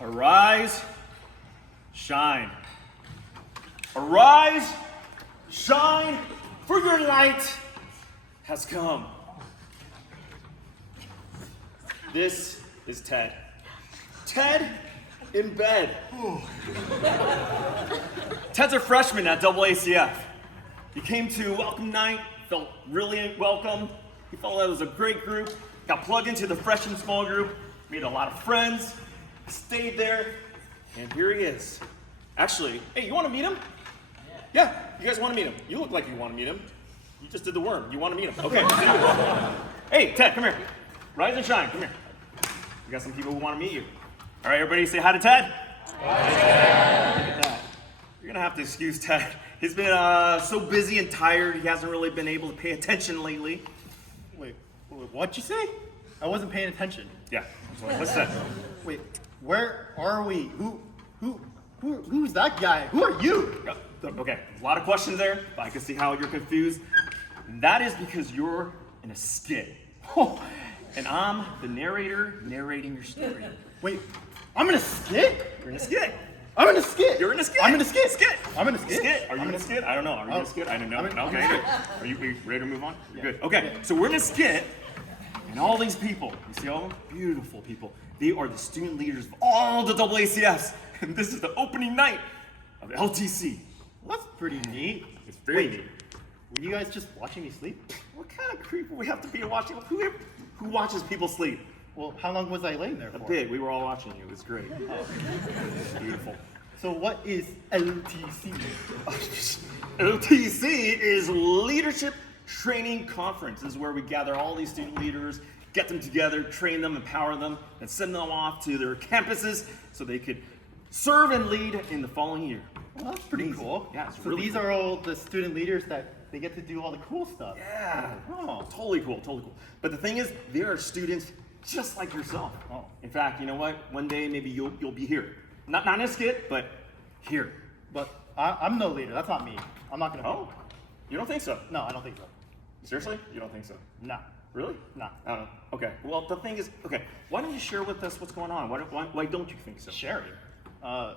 Arise, shine. Arise, shine, for your light has come. This is Ted. Ted in bed. Ted's a freshman at AACF. He came to welcome night, felt really welcome. He felt that it was a great group, got plugged into the freshman small group, made a lot of friends, stayed there, and here he is. Actually, hey, you want to meet him? Yeah, you guys want to meet him. You look like you want to meet him. You just did the worm. You want to meet him. Okay. Hey, Ted, come here. Rise and shine. Come here. We got some people who want to meet you. All right, everybody say hi to Ted. Hi, Ted. Look at that. You're going to have to excuse Ted. He's been so busy and tired, he hasn't really been able to pay attention lately. Wait, what'd you say? I wasn't paying attention. Yeah, what's that? Wait, where are we? Who's that guy? Who are you? Okay, a lot of questions there, but I can see how you're confused. And that is because you're in a skit. And I'm the narrator narrating your story. Wait, I'm in a skit? You're in a skit. I'm in a skit. You're in a skit. I'm in a skit. Skit. I'm in a skit. Skit. Are you in a skit? I don't know. Are you in a skit? I don't know. Okay, good. Are you ready to move on? You're good. Okay, so we're in a skit, and all these people, you see all them? Beautiful people. They are the student leaders of all the AACFs, and this is the opening night of LTC. Well, that's pretty neat. It's very neat. Were you guys just watching me sleep? What kind of creep we have to be watching? Who watches people sleep? Well, how long was I laying there for? A bit. We were all watching you. It was great. It's beautiful. So what is LTC? LTC is Leadership Training Conference. This is where we gather all these student leaders, get them together, train them, empower them, and send them off to their campuses so they could serve and lead in the following year. Well, that's pretty cool. Yeah, it's so really these cool. are all the student leaders that they get to do all the cool stuff. Yeah. Oh. Totally cool, totally cool. But the thing is, there are students just like yourself. Oh. In fact, you know what? One day maybe you'll be here. Not in a skit, but here. But I'm no leader. That's not me. I'm not gonna. Oh, you don't think so? No, I don't think so. Seriously? You don't think so? Nah. Really? Nah. I don't know. Okay. Well, the thing is, okay. Why don't you share with us what's going on? Why don't you think so? Sharing. Aren't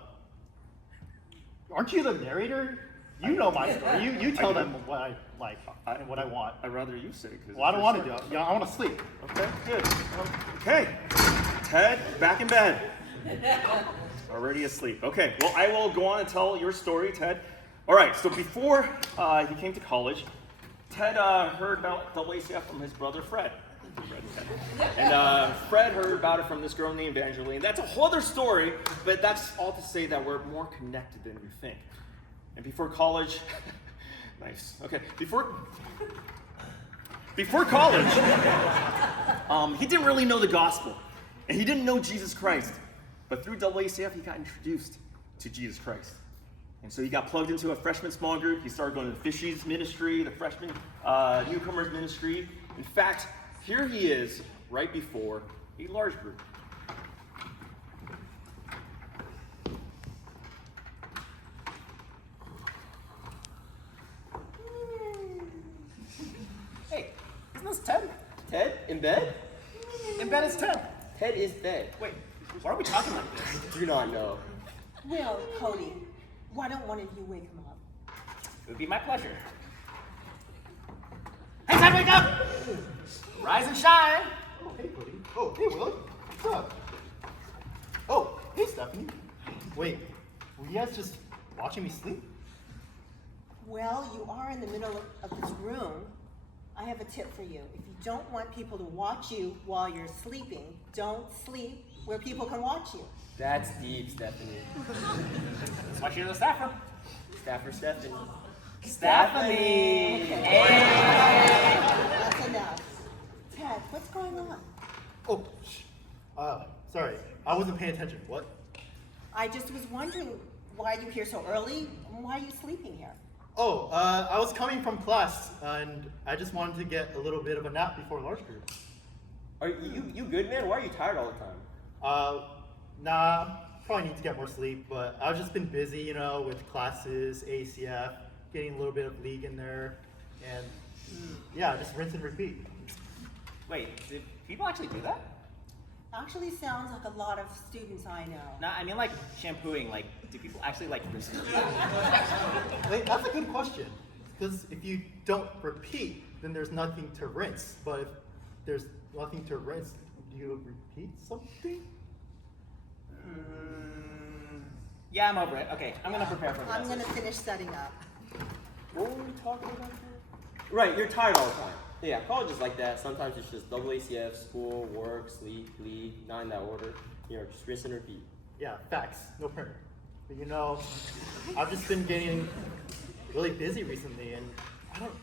you the narrator? You know my story. You tell them what I like and what I want. I'd rather you say. Well, I don't want to do it. Yeah, I want to sleep. Okay, good. Okay. Ted, back in bed. Already asleep. Okay, well, I will go on and tell your story, Ted. All right, so before he came to college, Ted heard about AACF from his brother, Fred. And Fred heard about it from this girl named Evangeline. That's a whole other story, but that's all to say that we're more connected than you think. And before college, nice. Okay, before college, he didn't really know the gospel, and he didn't know Jesus Christ. But through AACF, he got introduced to Jesus Christ. And so he got plugged into a freshman small group. He started going to the fishies ministry, the freshman newcomers ministry. In fact, here he is right before a large group. Hey, isn't this Ted? Ted, in bed? In bed is Ted. Ted is dead. Wait, why are we talking like this? I do not know. Well, Cody, why don't one of you wake him up? It would be my pleasure. Hey, Ted, wake up! Rise and shine. Oh, hey, Cody. Oh, hey, Will. What's up? Oh, hey, Stephanie. Wait, were you guys just watching me sleep? Well, you are in the middle of this room. I have a tip for you. If you don't want people to watch you while you're sleeping, don't sleep where people can watch you. That's deep, Stephanie. That's why she's a staffer. Staffer Stephanie. Stephanie! Hey! That's enough. Ted, what's going on? Oh, sorry. I wasn't paying attention. What? I just was wondering why you're here so early and why are you sleeping here? Oh, I was coming from class, and I just wanted to get a little bit of a nap before large group. Are you good, man? Why are you tired all the time? Nah, probably need to get more sleep, but I've just been busy, you know, with classes, AACF, getting a little bit of league in there, and yeah, just rinse and repeat. Wait, did people actually do that? Actually sounds like a lot of students I know. No, I mean like shampooing. Like, do people actually like rinse their teeth? Wait, that's a good question. Because if you don't repeat, then there's nothing to rinse. But if there's nothing to rinse, do you repeat something? Yeah, I'm over it. Okay, I'm gonna prepare for the I'm message. gonna finish setting up. What were we talking about? Right, you're tired all the time. Yeah, college is like that. Sometimes it's just AACF, school, work, sleep, league, not in that order. Just rinse and repeat. Yeah, facts. No printer. But I've just been getting really busy recently, and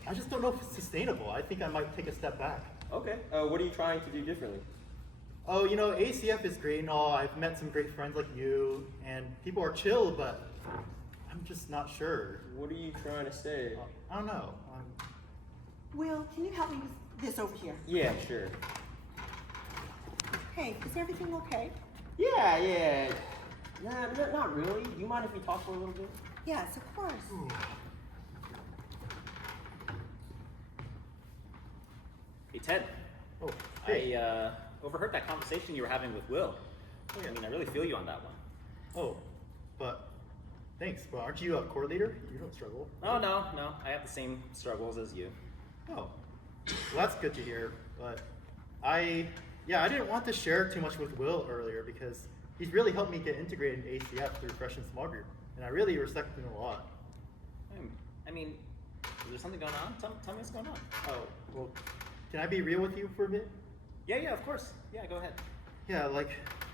I just don't know if it's sustainable. I think I might take a step back. Okay, what are you trying to do differently? Oh, ACF is great and all. I've met some great friends like you, and people are chill, but I'm just not sure. What are you trying to say? I don't know. Will, can you help me with this over here? Yeah, sure. Hey, is everything okay? Yeah. Nah, not really. Do you mind if we talk for a little bit? Yes, of course. Hey Ted, Oh, hey. I overheard that conversation you were having with Will. I mean, I really feel you on that one. Oh, but thanks. But aren't you a core leader? You don't struggle. Oh no, I have the same struggles as you. Oh, well, that's good to hear. But I didn't want to share too much with Will earlier because he's really helped me get integrated in ACF through Fresh and Small Group, and I really respect him a lot. I mean, is there something going on? Tell me what's going on. Oh, well, can I be real with you for a bit? Yeah, of course. Yeah, go ahead. Yeah, I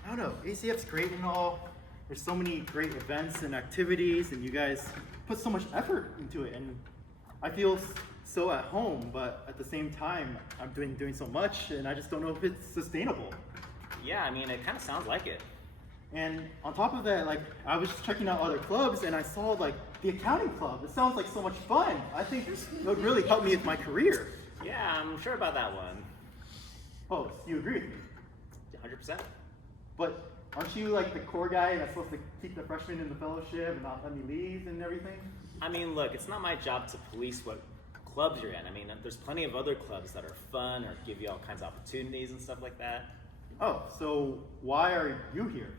don't know, ACF's great and all. There's so many great events and activities, and you guys put so much effort into it, and I feel so at home, but at the same time, I'm doing so much, and I just don't know if it's sustainable. Yeah, I mean, it kind of sounds like it. And on top of that, I was just checking out other clubs, and I saw, the accounting club. It sounds like so much fun. I think it would really help me with my career. Yeah, I'm sure about that one. Oh, so you agree with me? 100%. But aren't you, the core guy that's supposed to keep the freshmen in the fellowship and not let me leave and everything? I mean, look, it's not my job to police what clubs you're in. I mean, there's plenty of other clubs that are fun or give you all kinds of opportunities and stuff like that. Oh, so why are you here?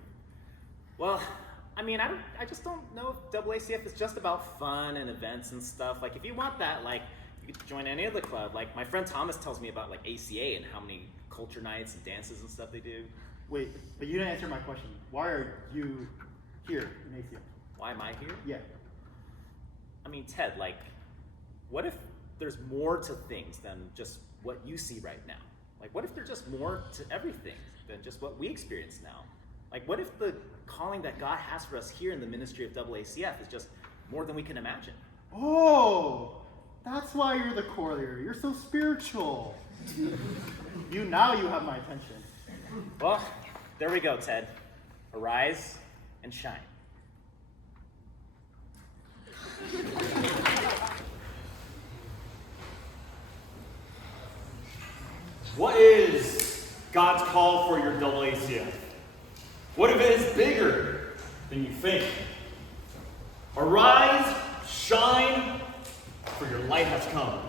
Well, I mean, I just don't know if AACF is just about fun and events and stuff. If you want that, you could join any other club. My friend Thomas tells me about ACA and how many culture nights and dances and stuff they do. Wait, but you didn't answer my question. Why are you here in ACF? Why am I here? Yeah. I mean, Ted, what if there's more to things than just what you see right now? What if there's just more to everything than just what we experience now? What if the calling that God has for us here in the ministry of AACF is just more than we can imagine? Oh, that's why you're the core leader. You're so spiritual. Now you have my attention. Well, there we go, Ted. Arise and shine. What is God's call for your AACF? What if it is bigger than you think? Arise, shine, for your light has come,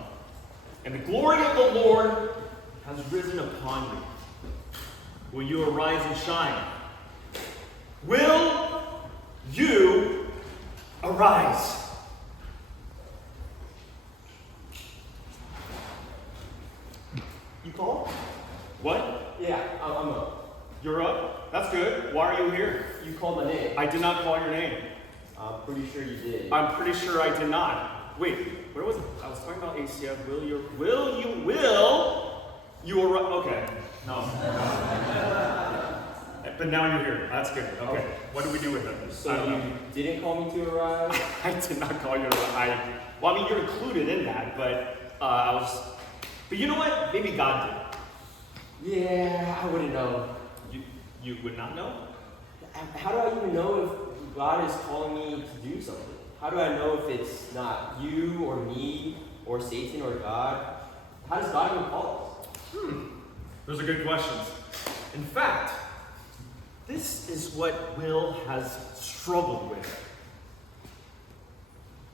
and the glory of the Lord has risen upon you. Will you arise and shine? Will you arise? You called? What? Yeah, I'm up. You're up? That's good. Why are you here? You called my name. I did not call your name. I'm pretty sure you did. I'm pretty sure I did not. Wait, where was it? I was talking about ACF. Will you arrive? Okay. No. But now you're here. That's good. Okay. What do we do with it? So you didn't call me to arrive? I did not call you. Well, I mean, you're included in that, but But you know what? Maybe God did. Yeah, I wouldn't know. You would not know? How do I even know if God is calling me to do something? How do I know if it's not you or me or Satan or God? How does God even call us? Those are good questions. In fact, this is what Will has struggled with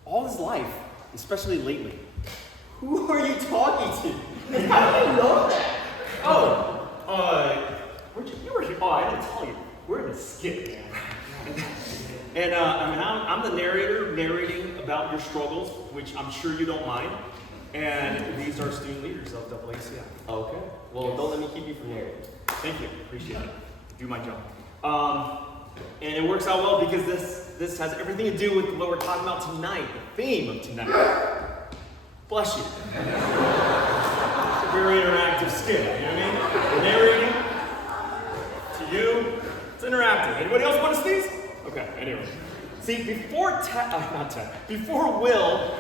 all his life, especially lately. Who are you talking to? How do you know that? You were here. Oh, I didn't tell you. We're in a skit, man. And I'm the narrator narrating about your struggles, which I'm sure you don't mind. And these are student leaders of AACF. Okay. Well, don't let me keep you from narrating. Thank you. Appreciate it. Do my job. And it works out well because this has everything to do with what we're talking about tonight, the theme of tonight. Bless you. It's a very interactive skit, you know what I mean? We're narrating to you. It's interactive. Anybody else want to sneeze? Okay, anyway. See, before Will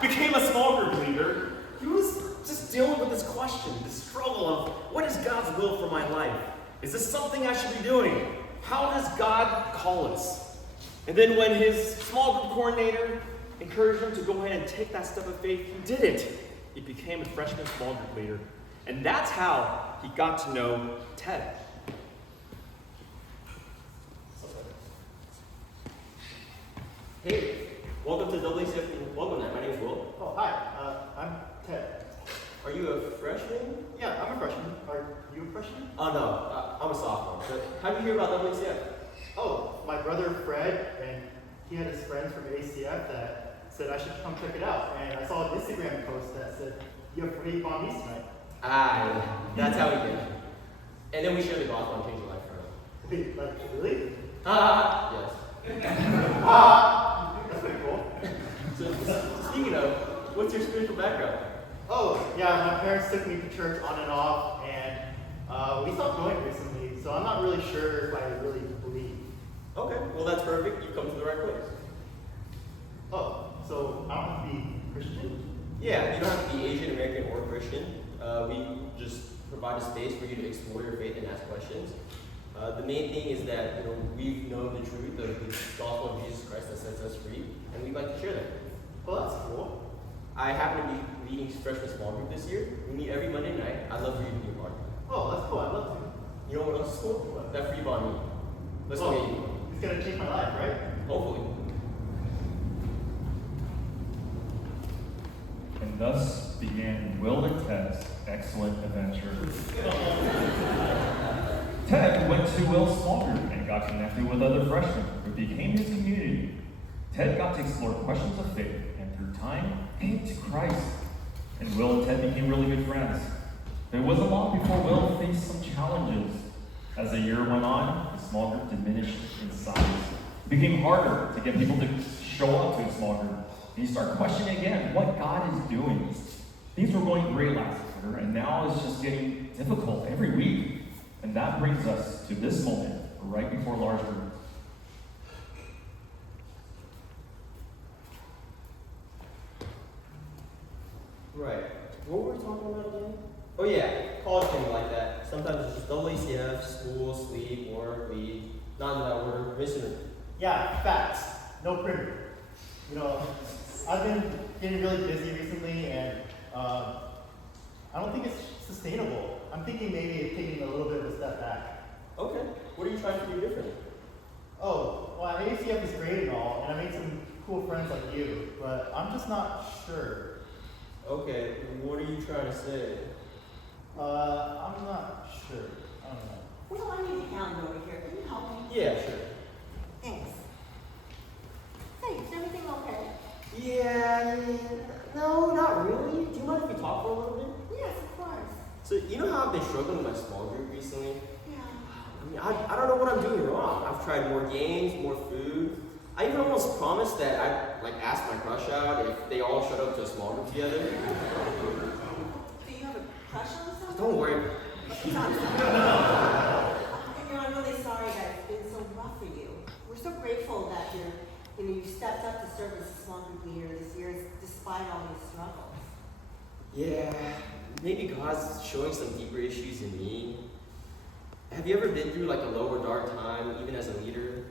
became a small group leader, he was just dealing with this question, this struggle of what is God's will for my life? Is this something I should be doing? How does God call us? And then when his small group coordinator encouraged him to go ahead and take that step of faith, he did it. He became a freshman small group leader. And that's how he got to know Ted. Hey, welcome to AACF Welcome Night. My name is Will. Oh, hi. I'm Ted. Are you a freshman? Yeah, I'm a freshman. Are you a freshman? Oh no, I'm a sophomore. But how did you hear about AACF? Oh, my brother Fred, and he had his friends from AACF that said I should come check it out. And I saw an Instagram post that said, you have free bombies tonight. Ah, that's how we did. And then we shared the gospel and changed your life forever. Wait, like, really? Yes. That's pretty cool. So speaking of, what's your spiritual background? Oh, yeah, my parents took me to church on and off, and we stopped going recently, so I'm not really sure if I really believe. Okay, well that's perfect. You've come to the right place. Oh, so I don't have to be Christian? Yeah, you don't have to be Asian, American, or Christian. We just provide a space for you to explore your faith and ask questions. The main thing is that we've known the truth of the gospel of Jesus Christ that sets us free, and we'd like to share that. Well, that's cool. I happen to be leading freshman small group this year. We meet every Monday night. I'd love for you to be a part of it. Oh, that's cool. I'd love to. You know what else is cool? That free bond meeting. Let's go get you. It's gonna change my life, right? Hopefully. And thus began Will and Ted's excellent adventure. Ted went to Will's small group and got connected with other freshmen who became his community. Ted got to explore questions of faith and through time came to Christ. And Will and Ted became really good friends. It wasn't long before Will faced some challenges. As the year went on, the small group diminished in size. It became harder to get people to show up to a small group. And you start questioning again what God is doing. Things were going great last quarter, and now it's just getting difficult every week. And that brings us to this moment, right before large group. Right. What were we talking about again? Oh yeah, college can be like that. Sometimes it's just AACF, school, sleep, work, leave. Not in that order. Mission. Yeah, facts. No printer. I've been getting really busy recently, and I don't think it's sustainable. I'm thinking maybe taking a little bit of a step back. Okay. What are you trying to do differently? Oh, well, AACF is great and all, and I made some cool friends like you, but I'm just not sure. Okay. What are you trying to say? I'm not sure. I don't know. Well, I need a calendar over here. Can you help me? Yeah, sure. Thanks. Hey, is everything okay? Yeah, no, not really. Do you mind if we talk for a little bit? Yes, of course. So, you know how I've been struggling with my small group recently? Yeah. I mean, I don't know what I'm doing wrong. I've tried more games, more food. I even almost promised that I'd ask my crush out if they all showed up to a small group together. Do you have a crush on someone? Don't worry. I'm really sorry that it's been so rough for you. We're so grateful that you stepped up to serve as a small group leader this year, despite all these struggles. Yeah, maybe God's showing some deeper issues in me. Have you ever been through a low or dark time, even as a leader?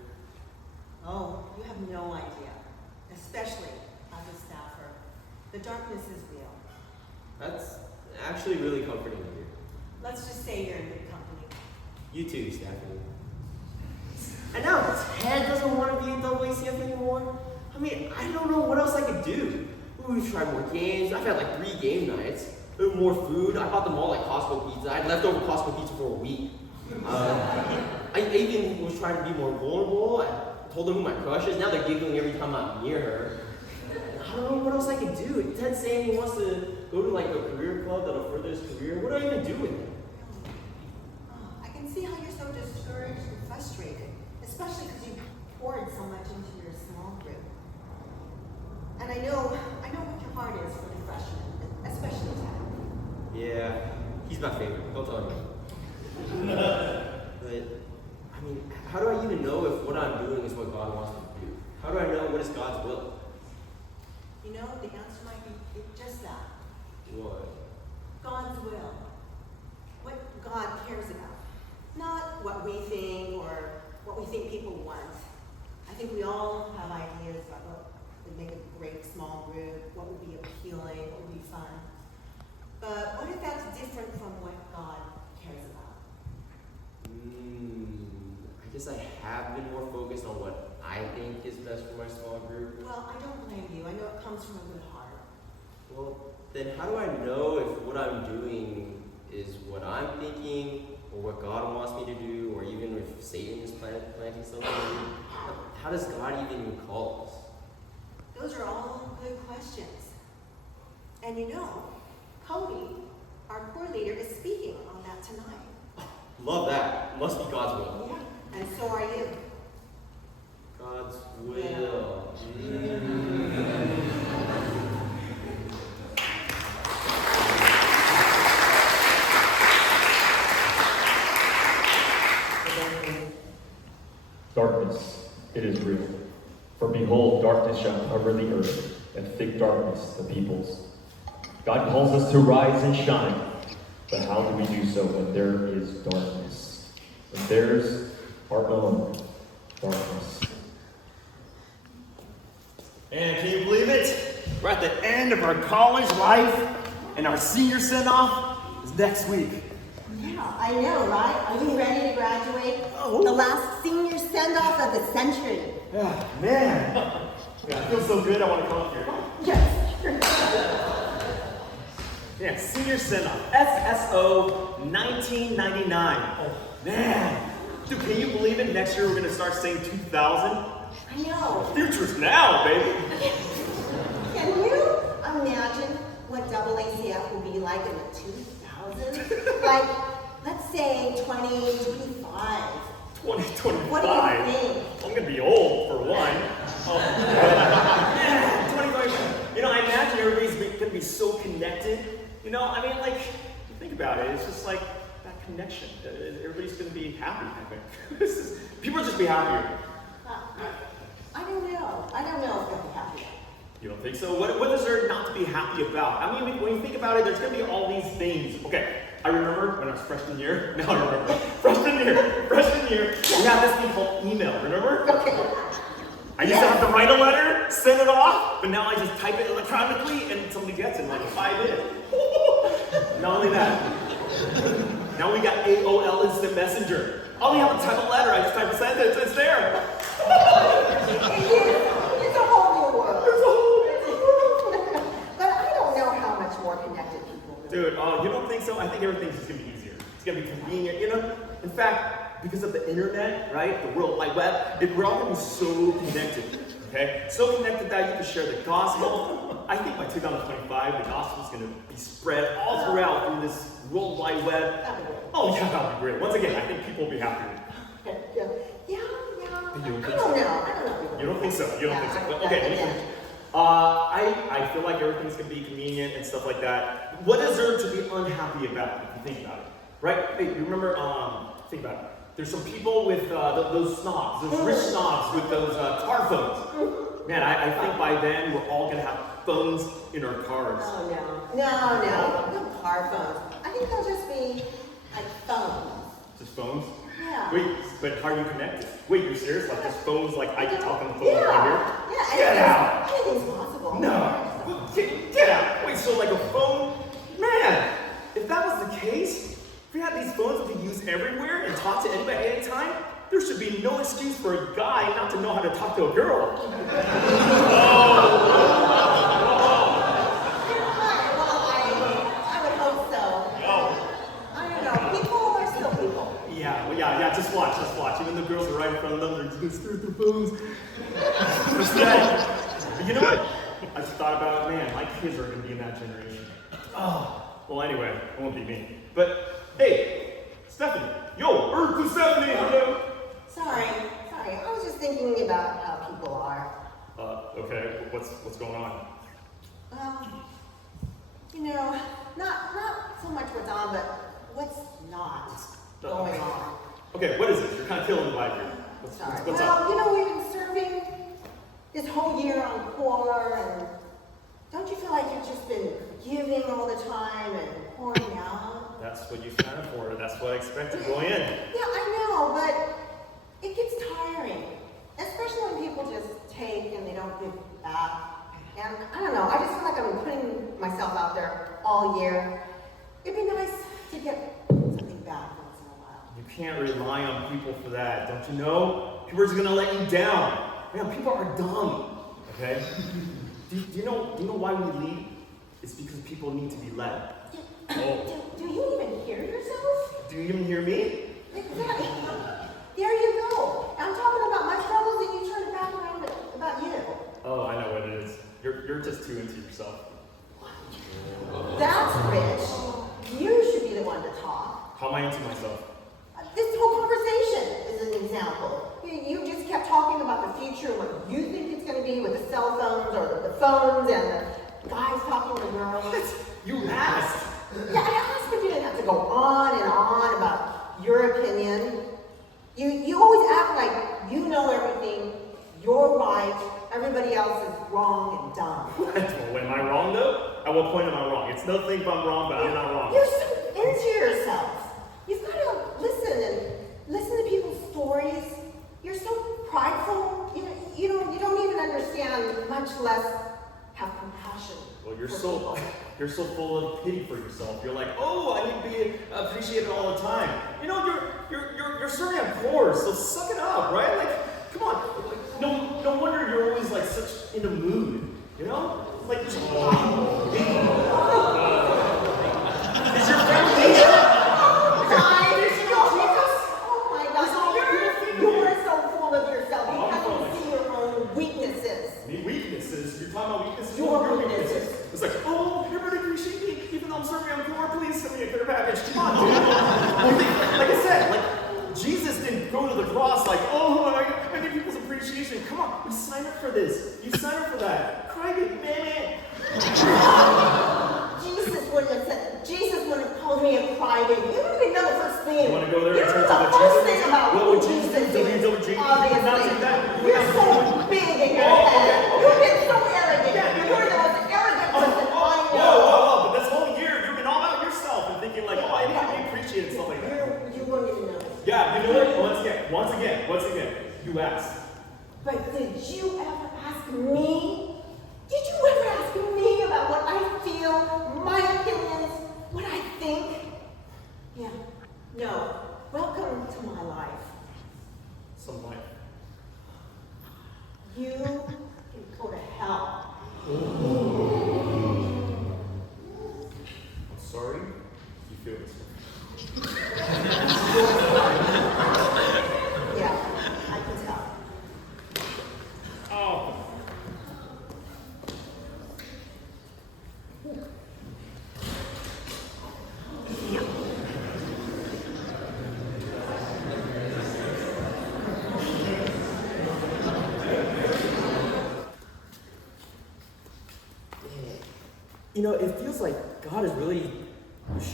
Oh, you have no idea, especially as a staffer. The darkness is real. That's actually really comforting to hear. Let's just say you're in good company. You too, Stephanie. And now Ted doesn't want to be in AACF anymore. I mean, I don't know what else I could do. We've tried more games. I've had 3 game nights. more food. I bought them all like Costco pizza. I had leftover Costco pizza for a week. I even was trying to be more vulnerable. I told them who my crush is. Now they're giggling every time I'm near her. I don't know what else I can do. Ted's saying he wants to go to like a career club that'll further his career. What do I even do with him? I can see how you're so discouraged and frustrated, especially because you poured so much into your small group. And I know what your heart is for the freshmen, especially Ted. Yeah, he's my favorite. Don't tell him. But, I mean, how do I even know if what I'm doing is what God wants me to do? How do I know what is God's will? You know, the answer might be just that. What? God's will. What God cares about. Not what we think or what we think people want. I think we all have ideas about what would make a great small group, what would be appealing, what would be fun. But what if that's different from what God cares about? I guess I have been more focused on what I think is best for my small group. Well, I don't blame you. I know it comes from a good heart. Well, then how do I know if what I'm doing is what I'm thinking, or what God wants me to do, or even if Satan is planting something in me? How does God even call us? Those are all good questions. And you know, Cody, our core leader, is speaking on that tonight. Love that. Must be God's will. Yeah, and so are you. God's will. Darkness, it is real. For behold, darkness shall cover the earth, and thick darkness the peoples. God calls us to rise and shine, but how do we do so when there is darkness? When there's our own darkness. And can you believe it? We're at the end of our college life, and our senior send-off is next week. Yeah, I know, right? Are you ready to graduate? Oh. The last senior send-off of the century. Yeah, man. Yeah, I feel so good, I want to come up here. Yes. Yeah, senior send-off, SSO 1999. Oh, man. Dude, can you believe it? Next year we're going to start saying 2000. I know. Future's now, baby. Can you imagine what AACF will be like in the 2000s? Like, let's say 2025. 2025. What do you think? I'm going to be old, for one. Yeah, 2025. You know, I imagine everybody's going to be so connected. You know, I mean, like, think about it. It's just like that connection. Everybody's going to be happy, I think. People will just be happier. I don't know. I don't know if they'll be happy. You don't think so? What is there not to be happy about? I mean, when you think about it, there's going to be all these things. Okay, I remember when I was freshman year. No, I remember. Freshman year, we had this thing called email, remember? Okay. I used to have to write a letter, send it off, but now I just type it electronically and somebody gets it in like 5 minutes. Not only that, now we got AOL Instant Messenger. I don't have to type a letter, I just type a sentence, it's there. It's a whole new world. There's a whole new world. But I don't know how much more connected people will be. Dude, you don't think so? I think everything's just gonna be easier. It's gonna be convenient, you know? In fact, because of the internet, right, the World Wide Web, we're all gonna be so connected, okay? So connected that you can share the gospel. I think by 2025, the gospel's gonna be spread all throughout through this World Wide Web. That'd be great. Oh yeah, that'll be great. Once again, I think people will be happier. Yeah. You don't I think don't so? know. You don't think so? You don't think so? Yeah, But, okay, let me yeah. finish. I feel like everything's gonna be convenient and stuff like that. What is there to be unhappy about if you think about it? Right? Hey, you remember, think about it. There's some people with those snobs, those rich snobs with those car phones. Man, I think by then we're all gonna have phones in our cars. Oh, no car phones. I think they'll just be like phones. Just phones? Yeah. Wait, but how are you connected? Wait, you're serious? Like just phones, like I can talk on the phone right here? Yeah. Get out! Anything's possible. No! Get out! Wait, so like a phone? Man, if that was the case, if we had these phones that we could use everywhere and talk to anybody at any time, there should be no excuse for a guy not to know how to talk to a girl. I would watch, just watch. Even the girls are right in front of them, they're just gonna stare at their phones. But you know what? I just thought about it, man, my kids are gonna be in that generation. Oh, well anyway, it won't be me. But hey, Stephanie. Yo, Earth to Stephanie, hello. Sorry. I was just thinking about how people are. Okay, what's going on? Not so much what's on, but what's not going on. Okay, what is it? You're kind of killing the vibe here. What's up? We've been serving this whole year on core, and don't you feel like you've just been giving all the time and pouring out? That's what you signed up for. That's what I expected going in. Yeah, I know, but it gets tiring, especially when people just take and they don't give back. And I don't know, I just feel like I've been putting myself out there all year. It'd be nice to get something back once in a while. You can't rely on people for that, don't you know? People are just gonna let you down. Man, people are dumb, okay? do you know why we lead? It's because people need to be led. Do you even hear yourself? Do you even hear me? Exactly. There you go. I'm talking about my struggles and you turn it back around about you. Oh, I know what it is. You're just too into yourself. That's rich. You should be the one to talk. How am I into myself? This whole conversation is an example. You just kept talking about the future, what you think it's going to be with the cell phones or the phones and the guys talking to girls. What? You asked. Yeah, I asked, but you didn't have to go on and on about your opinion. You always act like you know everything, you're right, everybody else is wrong and dumb. What? Well, am I wrong though? At what point am I wrong? It's nothing if I'm wrong, but I'm not wrong. You're so into yourself. You've got to listen to people's stories. You're so prideful. You don't even understand, much less have compassion. Well, you're for so people. full of pity for yourself. You're like, oh, I need to be appreciated all the time. You're serving a course, so suck it up, right? Like, come on. No wonder you're always like such in a mood. You know? Like, is your family? Oh my God, you're so full of yourself. You can't even see your own weaknesses. Weaknesses? You're talking about weaknesses? Your weaknesses. It's like, oh, everybody appreciate me, even though I'm serving on core, please send me a clear package. Come on, dude. Like I said, like, Jesus didn't go to the cross like, oh, I need people's appreciation. Come on, you signed up for this. You signed up for that. Crybaby, man. Jesus wouldn't have called me a crybaby. You don't even know the first thing. You want to go there You in know terms the of the first Jesus? thing about What who would Jesus Jesus do? is? Would not do that. You're so big in your head. You get so arrogant. You're the most arrogant person I know. Whoa, but this whole year, you've been all about yourself and thinking like, oh, I need to be appreciated and stuff like that. You wouldn't even know. Yeah, you know what? Once again, you asked. But did you ever ask me? Did you ever ask me about what I feel, my opinions, what I think? Yeah. No. Welcome to my life. Some life. You can go to hell. I'm sorry. You feel this way. Yeah, I can tell. Oh. It feels like God has really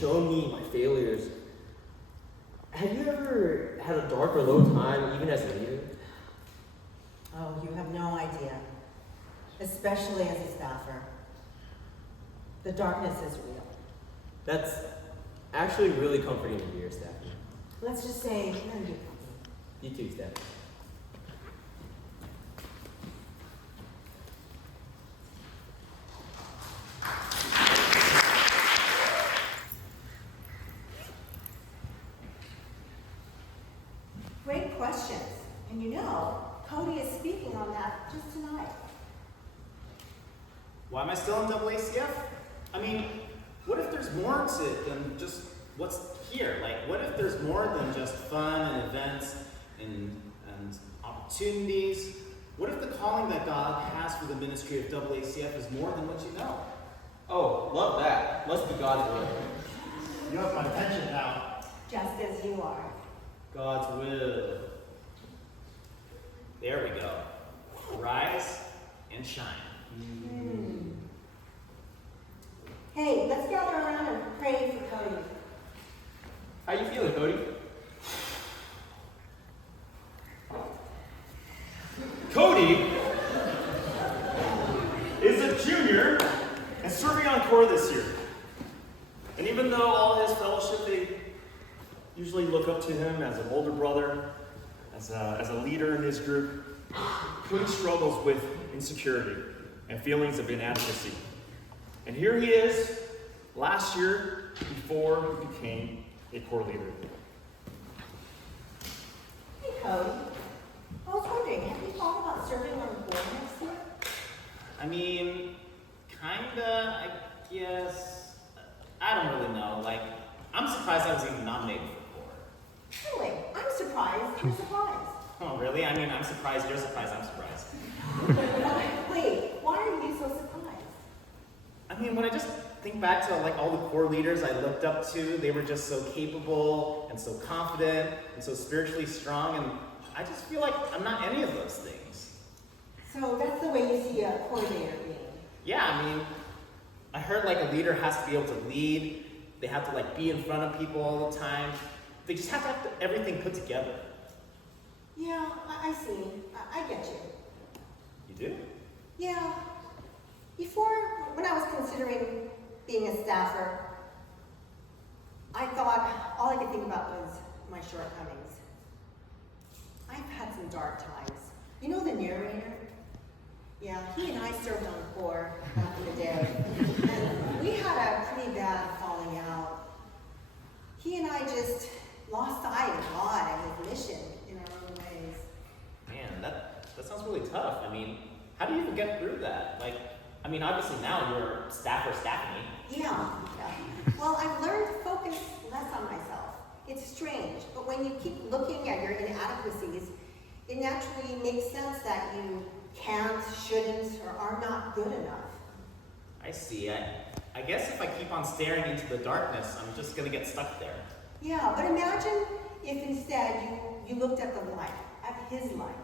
shown me my failures. Have you ever had a dark or low time, even as a leader? Oh, you have no idea. Especially as a staffer. The darkness is real. That's actually really comforting to hear, Stephanie. Let's just say you're in good company. You too, Stephanie. Great questions. And Cody is speaking on that just tonight. Why am I still in AACF? I mean, what if there's more to it than just what's here? Like, what if there's more than just fun and events and opportunities? What if the calling that God has for the ministry of AACF is more than what you know? Oh, love that. Must be God's will. You have my attention now. Just as you are. God's will. There we go. Rise and shine. Hey, let's gather around and pray for Cody. How you feeling, Cody? Cody is a junior and serving on core this year. And even though all his fellowship, they usually look up to him as an older brother, as a leader in his group, Cody struggles with insecurity and feelings of inadequacy. And here he is, last year, before he became a core leader. Hey, Cody. I was wondering, have you thought about serving on the board next year? I mean, kinda, I guess. I don't really know. Like, I'm surprised I was even nominated for core. Really? I'm surprised. I'm surprised. Oh, really? I mean, I'm surprised. You're surprised. I'm surprised. Wait, why are you so surprised? I mean, when I just think back to like all the core leaders I looked up to, they were just so capable and so confident and so spiritually strong, and I just feel like I'm not any of those things. So that's the way you see a coordinator being. Yeah, I mean, I heard like a leader has to be able to lead. They have to like be in front of people all the time. They just have to have everything put together. Yeah, I see. I get you. You do? Yeah. Before, when I was considering being a staffer, I thought all I could think about was my shortcomings. I've had some dark times. You know the narrator? Yeah, he and I served on core back in the day. And we had a pretty bad falling out. He and I just lost sight of God and his mission in our own ways. Man, that sounds really tough. I mean, how do you even get through that? Like, I mean, obviously now you're a staffer staffing me. Yeah. Well, I've learned to focus less on myself. It's strange, but when you keep looking at your inadequacies, it naturally makes sense that you can't, shouldn't, or are not good enough. I see. I guess if I keep on staring into the darkness, I'm just gonna get stuck there. Yeah, but imagine if instead you looked at the light, at his light.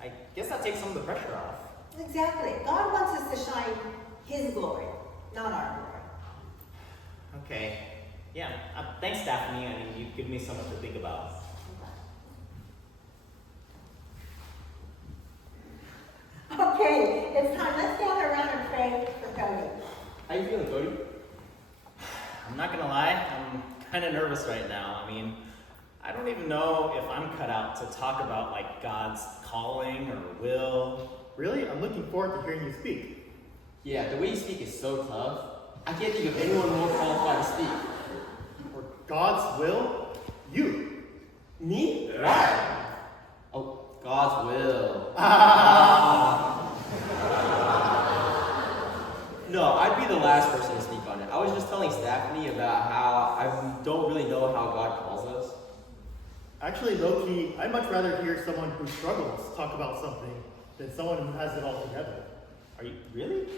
I guess that takes some of the pressure off. Exactly. God wants us to shine his glory, not our glory. Okay. Yeah. Thanks, Daphne. I mean, you give me so much to think about. Okay, it's time. Let's gather around and pray for Cody. How you feeling, Cody? I'm not gonna lie, I'm kind of nervous right now. I mean, I don't even know if I'm cut out to talk about like God's calling or will. Really? I'm looking forward to hearing you speak. Yeah, the way you speak is so tough. I can't think of anyone more qualified to speak. For God's will, you. Me? Why? Oh, God's will. No, I'd be the last person to speak on it. I was just telling Stephanie about how I don't really know how God calls us. Actually, low-key, I'd much rather hear someone who struggles talk about something than someone who has it all together. Are you really?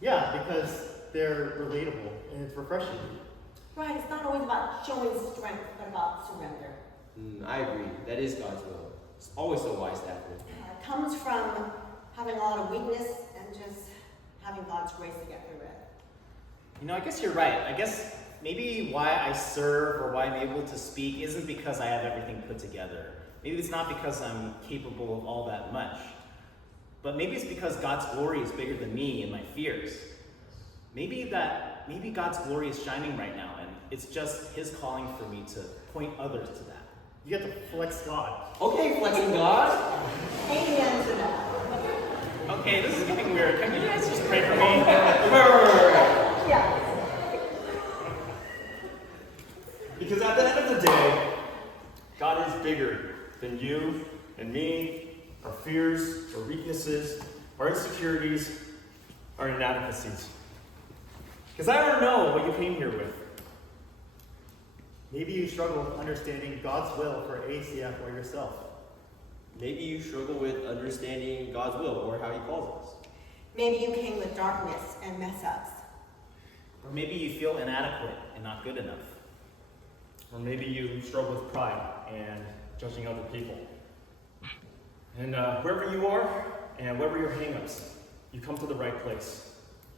Yeah, because they're relatable and it's refreshing. Right, it's not always about showing strength, but about surrender. I agree. That is God's will. It's always so wise, Stephanie. It comes from having a lot of weakness and just having God's grace to get through it. You know, I guess you're right. I guess maybe why I serve or why I'm able to speak isn't because I have everything put together. Maybe it's not because I'm capable of all that much. But maybe it's because God's glory is bigger than me and my fears. Maybe God's glory is shining right now, and it's just his calling for me to point others to that. You get to flex God. Okay, flexing God. Amen to that. Okay, this is getting weird. Can you guys just pray for me? Yeah. Because at the end of the day, God is bigger than you and me, our fears, our weaknesses, our insecurities, our inadequacies. Because I don't know what you came here with. Maybe you struggle with understanding God's will for AACF or yourself. Maybe you struggle with understanding God's will or how He calls us. Maybe you came with darkness and mess ups. Or maybe you feel inadequate and not good enough. Or maybe you struggle with pride and judging other people. And wherever you are and wherever your hang-ups, you come to the right place.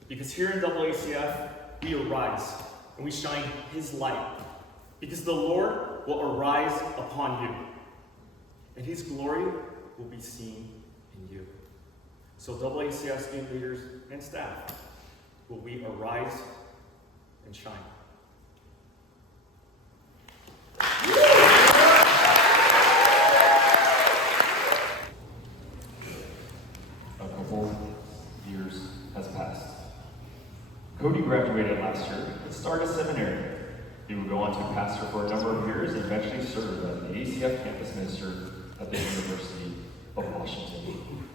Because here in AACF, we arise and we shine His light. Because the Lord will arise upon you. And His glory will be seen in you. So AACF student leaders and staff, will we arise and shine? A couple years has passed. Cody graduated last year and started seminary. He would go on to pastor for a number of years and eventually serve as the AACF campus minister at the University of Washington.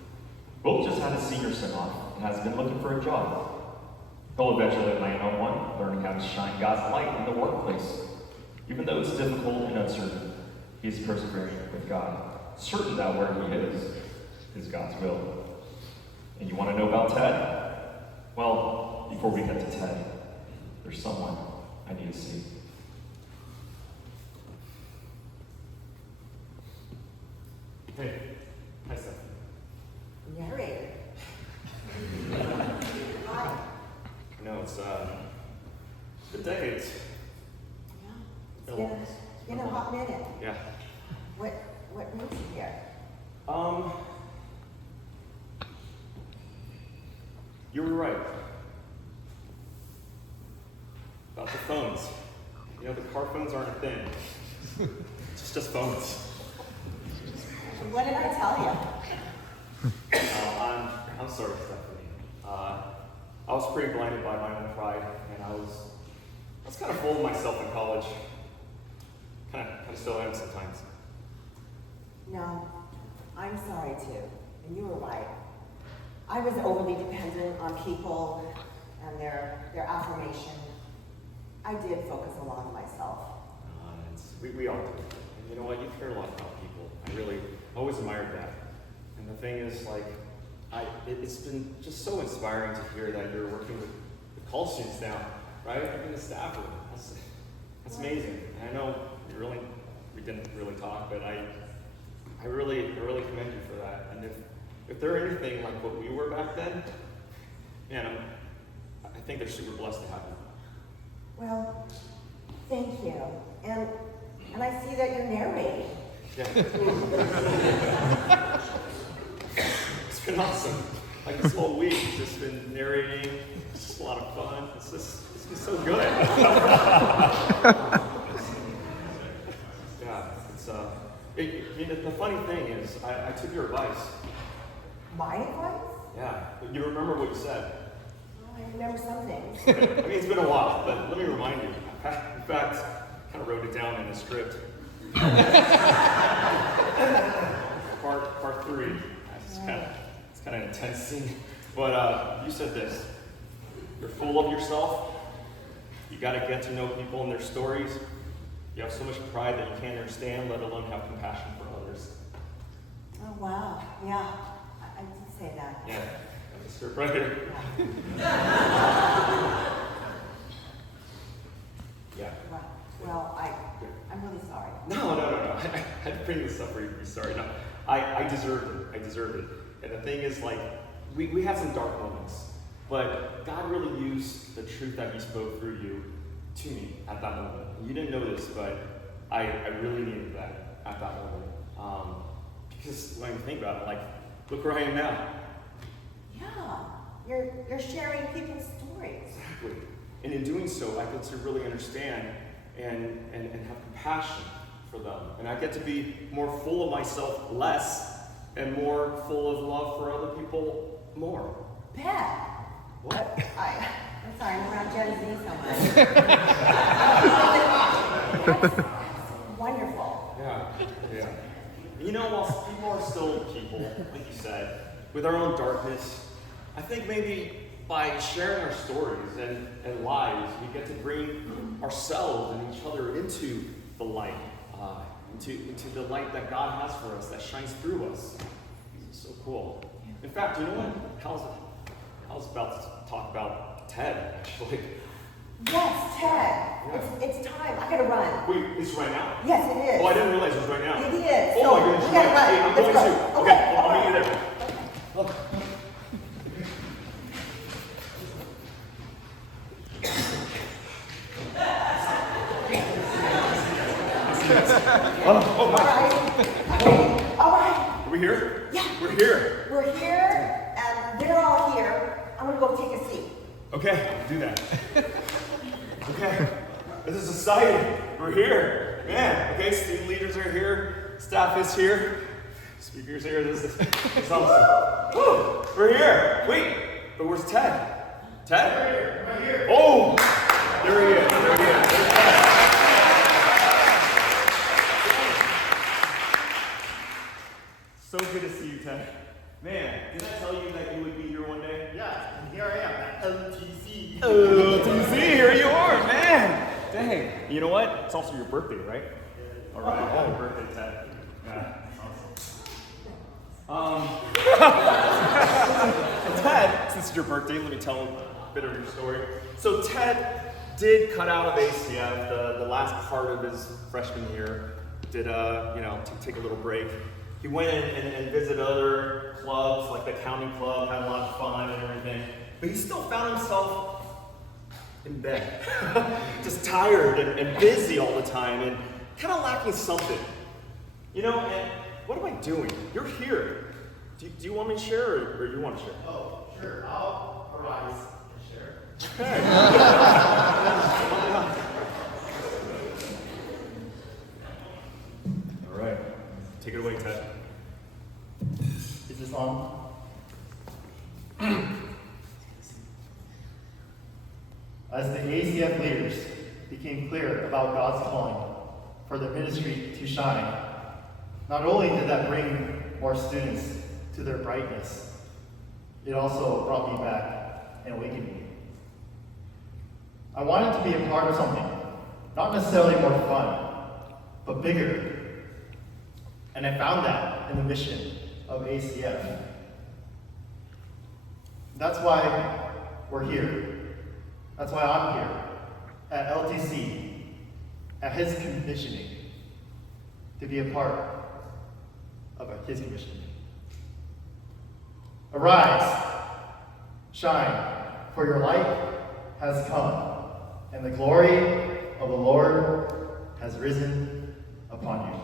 Will just had his senior send-off and has been looking for a job. He'll eventually land on one, learning how to shine God's light in the workplace. Even though it's difficult and uncertain, he is persevering with God, certain that where he is God's will. And you want to know about Ted? Well, before we get to Ted, there's someone I need to see. Hey, hi Steph. Narrator. Hi. No, it's been decades. Yeah. It's been a hot minute. Yeah. What brings you here? You were right. About the phones. You know, the car phones aren't a thing. It's just phones. What did I tell you? I'm sorry, Stephanie. I was pretty blinded by my own pride, and I was kind of full of myself in college. Kind of still am sometimes. No, I'm sorry too, and you were right. I was overly dependent on people and their affirmation. I did focus a lot on myself. We all do. And you know what? You care a lot about people. I really always admired that. And the thing is, like, it's been just so inspiring to hear that you're working with the college students now, right? Even the staff room. That's amazing. And I know we didn't really talk, but I really commend you for that. And if they're anything like what we were back then, man, I think they're super blessed to have you. Well, thank you. And I see that you're narrating. Yeah. It's been awesome. Like this whole week, just been narrating. It's just a lot of fun. It's been so good. Yeah, the funny thing is, I took your advice. My advice? Yeah, but you remember what you said. Well, I remember some things. I mean, it's been a while, but let me remind you. In fact, I kind of wrote it down in the script. Part 3. It's kind of an intense scene. But you said this. You're full of yourself. You got to get to know people and their stories. You have so much pride that you can't understand, let alone have compassion for others. Oh, wow. Yeah, I did say that. Yeah, that's a script right here. Yeah. Wow. Well, I'm really sorry. No. I had to bring this up for you to be sorry. No, I deserved it. I deserved it. And the thing is, like, we had some dark moments, but God really used the truth that He spoke through you to me at that moment. You didn't know this, but I really needed that at that moment. Because when you think about it, like, look where I am now. Yeah, you're sharing people's stories. Exactly. And in doing so, I get to really understand and have compassion for them. And I get to be more full of myself less and more full of love for other people more. Bet. What? I'm sorry, I'm around Gen Z so much. That's wonderful. Yeah. You know, while people are still people, like you said, with our own darkness, I think maybe by sharing our stories and lives, we get to bring ourselves and each other into the light, into the light that God has for us, that shines through us. This is so cool. In fact, you know what? I was about to talk about Ted, actually. Yes, Ted. Yeah. It's time. I gotta run. Wait, it's right now? Yes, it is. Oh, I didn't realize it was right now. It is. Oh So, my goodness. we gotta run. Hey, I'm Let's going go. to. Okay, I'll all meet you right. there. Look. Oh my. All right. Okay. All right. Are we here? Yeah. We're here. We're here, and they're all here. I'm gonna go take a seat. Okay, do that. Okay. This is exciting. We're here. Man, okay, student leaders are here. Staff is here. Speakers here. This is awesome. Woo! We're here. Wait, but where's Ted? Ted? Right here. Oh! There he is. There he is. There's Ted. So good to see you, Ted. Man, did I tell you that you would be here one day? Yeah, and here I am at LTC. LTC, here you are, man. Dang. You know what? It's also your birthday, right? All right. Happy birthday, Ted. Yeah, awesome. Ted, since it's your birthday, let me tell a bit of your story. So Ted did cut out of ACF the last part of his freshman year. Did take a little break. He went in and visited other clubs, like the county club, had a lot of fun and everything. But he still found himself in bed, just tired and busy all the time, and kind of lacking something. You know, and what am I doing? You're here. Do you want me to share, or you want to share? Oh, sure. I'll arise and share. Okay. All right. Take it away, Ted. Is this on? As the AACF leaders became clear about God's calling for the ministry to shine, not only did that bring more students to their brightness, it also brought me back and awakened me. I wanted to be a part of something, not necessarily more fun, but bigger. And I found that in the mission of ACF. That's why we're here. That's why I'm here at LTC, at his commissioning, to be a part of his commissioning. Arise, shine, for your light has come, and the glory of the Lord has risen upon you.